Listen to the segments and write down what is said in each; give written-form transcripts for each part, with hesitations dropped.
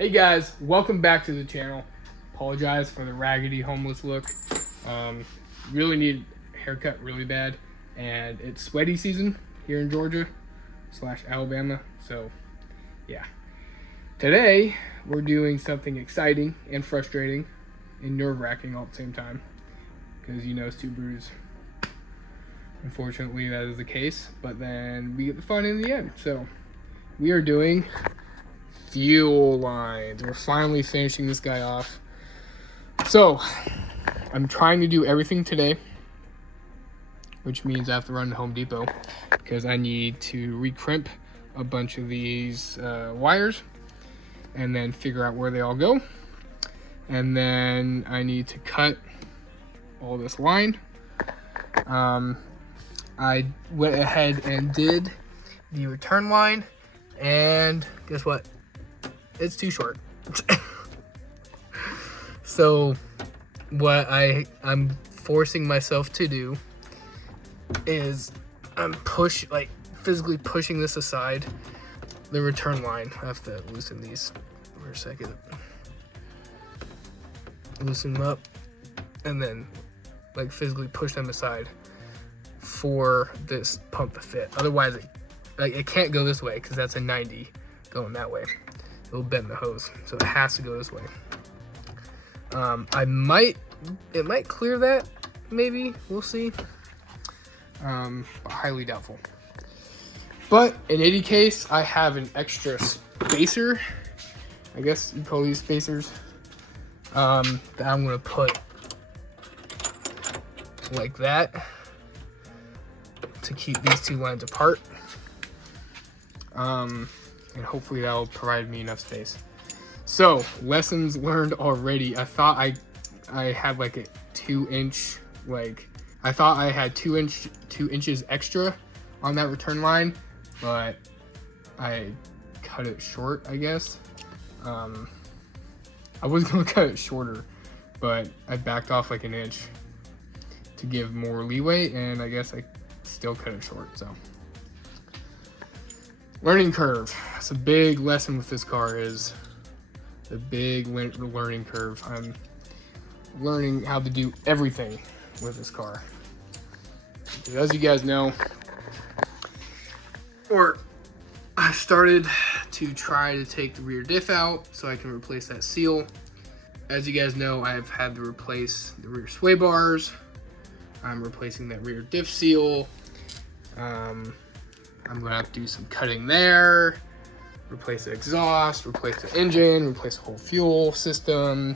Hey guys, welcome back to the channel. Apologize for the raggedy homeless look. Really need a haircut really bad, and it's sweaty season here in Georgia / Alabama. So yeah, today we're doing something exciting and frustrating and nerve-wracking all at the same time, because you know Subarus, unfortunately that is the case, but then we get the fun in the end. So we are doing fuel lines. We're finally finishing this guy off. So I'm trying to do everything today, which means I have to run to Home Depot because I need to recrimp a bunch of these wires and then figure out where they all go. And then I need to cut all this line. I went ahead and did the return line, and guess what? It's too short. So what I'm forcing myself to do is I'm physically pushing this aside, the return line. I have to loosen these for a second. Loosen them up and then physically push them aside for this pump to fit. Otherwise it can't go this way because that's a 90 going that way. It'll bend the hose, so it has to go this way. It might clear that, maybe, we'll see. But highly doubtful. But in any case, I have an extra spacer, I guess you call these spacers, that I'm gonna put like that to keep these two lines apart. And hopefully that'll provide me enough space. So, lessons learned already. I thought I had like a 2-inch, I thought I had 2 inches extra on that return line, but I cut it short, I guess. I was gonna cut it shorter, but I backed off like an inch to give more leeway, and I guess I still cut it short, so. Learning curve. That's a big lesson with this car, is a big learning curve. I'm learning how to do everything with this car. Because as you guys know, I started to try to take the rear diff out so I can replace that seal. As you guys know, I've had to replace the rear sway bars. I'm replacing that rear diff seal. I'm gonna have to do some cutting there, replace the exhaust, replace the engine, replace the whole fuel system,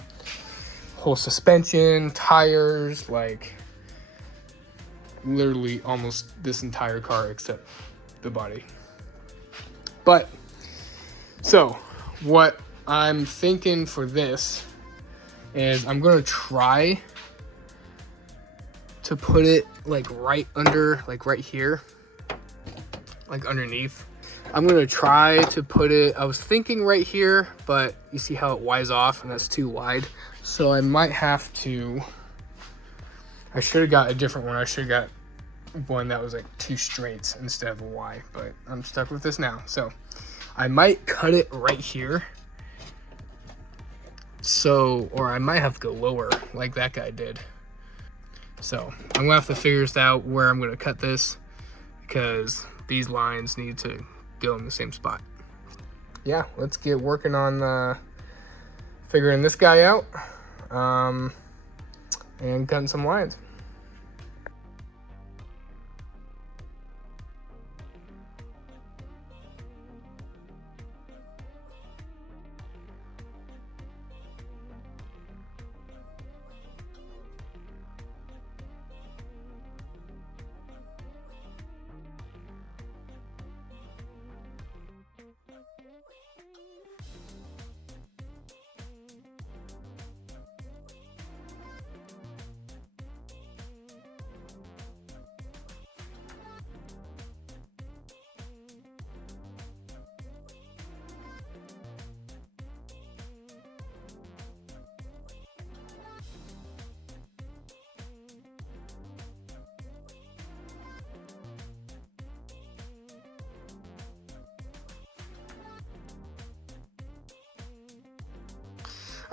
whole suspension, tires, literally almost this entire car except the body. But, so, what I'm thinking for this is I'm gonna try to put it right under, right here, underneath. I'm gonna try to put it, I was thinking right here, but you see how it wides off and that's too wide. So I might have to, I should have got a different one. I should have got one that was 2 straights instead of a Y, but I'm stuck with this now. So I might cut it right here. So, or I might have to go lower like that guy did. So I'm gonna have to figure this out where I'm gonna cut this, because these lines need to go in the same spot. Yeah, let's get working on figuring this guy out and cutting some lines.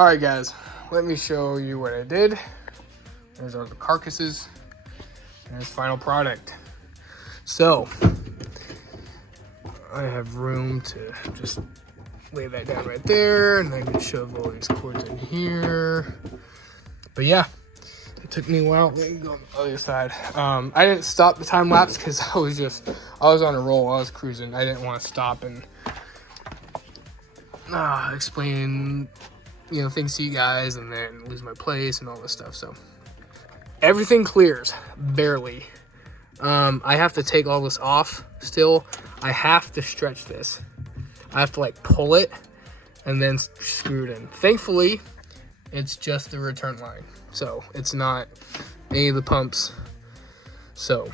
All right, guys, let me show you what I did. There's all the carcasses. There's final product. So I have room to just lay that down right there, and I can shove all these cords in here. But yeah, it took me a while. Let me go on the other side. I didn't stop the time lapse because I was on a roll. I was cruising. I didn't want to stop and explain, you know, things to you guys and then lose my place and all this stuff. So everything clears, barely. I have to take all this off still. I have to stretch this. I have to like pull it and then screw it in. Thankfully, it's just the return line. So it's not any of the pumps. So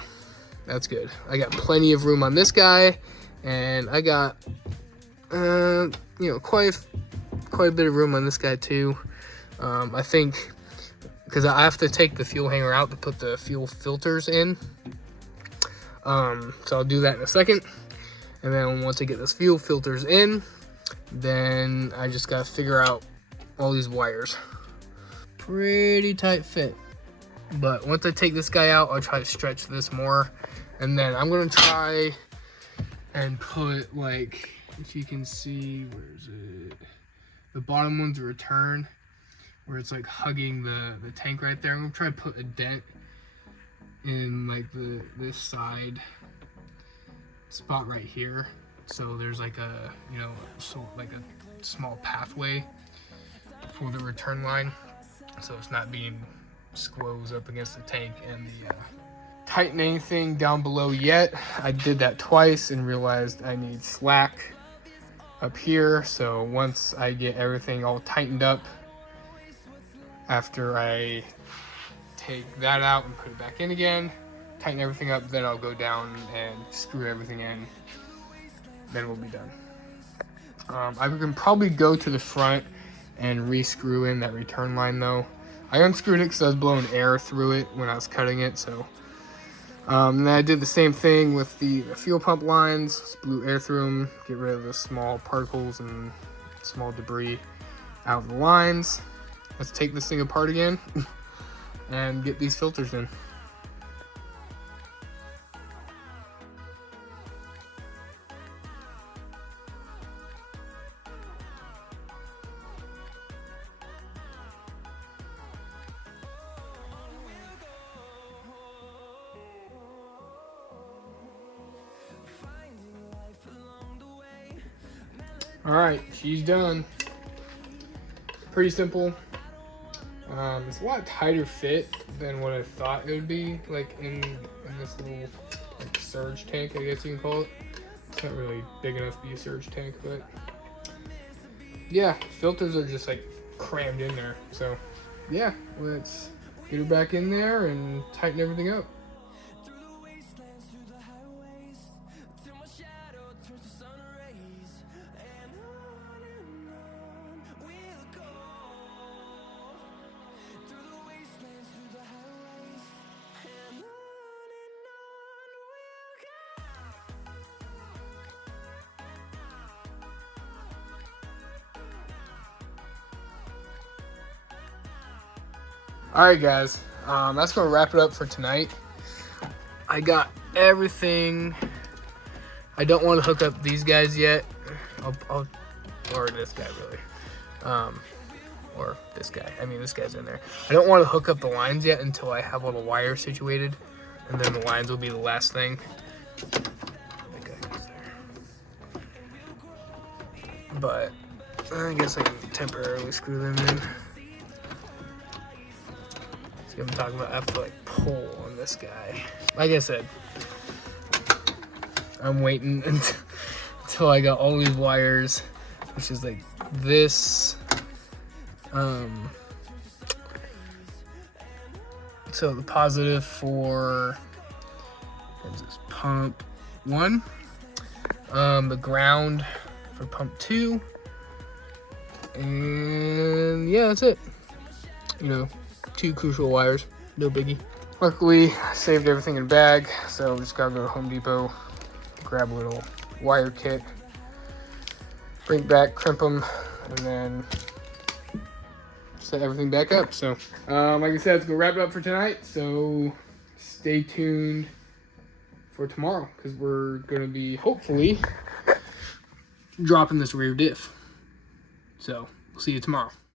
that's good. I got plenty of room on this guy, and I got, you know, quite a bit of room on this guy too. I think because I have to take the fuel hanger out to put the fuel filters in. So I'll do that in a second. And then once I get this fuel filters in, then I just gotta figure out all these wires. Pretty tight fit. But once I take this guy out, I'll try to stretch this more. And then I'm gonna try and put, like, if you can see, where is it? The bottom one's a return, where it's like hugging the tank right there. I'm gonna try to put a dent in like this side spot right here, so there's like a, you know, so like a small pathway for the return line, so it's not being squoze up against the tank and the tighten anything down below yet. I did that twice and realized I need slack up here. So once I get everything all tightened up, after I take that out and put it back in again, tighten everything up, then I'll go down and screw everything in. Then we'll be done. I can probably go to the front and re-screw in that return line though. I unscrewed it because I was blowing air through it when I was cutting it. So then I did the same thing with the fuel pump lines. Just blew air through them, get rid of the small particles and small debris out of the lines. Let's take this thing apart again and get these filters in. All right, she's done. Pretty simple. It's a lot tighter fit than what I thought it would be, like in this little like surge tank, I guess you can call it. It's not really big enough to be a surge tank, but yeah, filters are just like crammed in there. So yeah, let's get her back in there and tighten everything up. Alright guys, that's going to wrap it up for tonight. I got everything. I don't want to hook up these guys yet. Or this guy really. Or this guy. I mean, this guy's in there. I don't want to hook up the lines yet until I have all the wires situated. And then the lines will be the last thing. That guy goes there. But I guess I can temporarily screw them in. I'm talking about, I have to like pull on this guy. Like I said, I'm waiting until I got all these wires, which is like this. So the positive for, what is this, pump 1, the ground for pump 2, and yeah, that's it. You know, 2 crucial wires, no biggie. Luckily, I saved everything in a bag, so just gotta go to Home Depot, grab a little wire kit, bring it back, crimp them, and then set everything back up. So, like I said, let's go wrap it up for tonight. So, stay tuned for tomorrow because we're going to be hopefully dropping this rear diff. So, we'll see you tomorrow.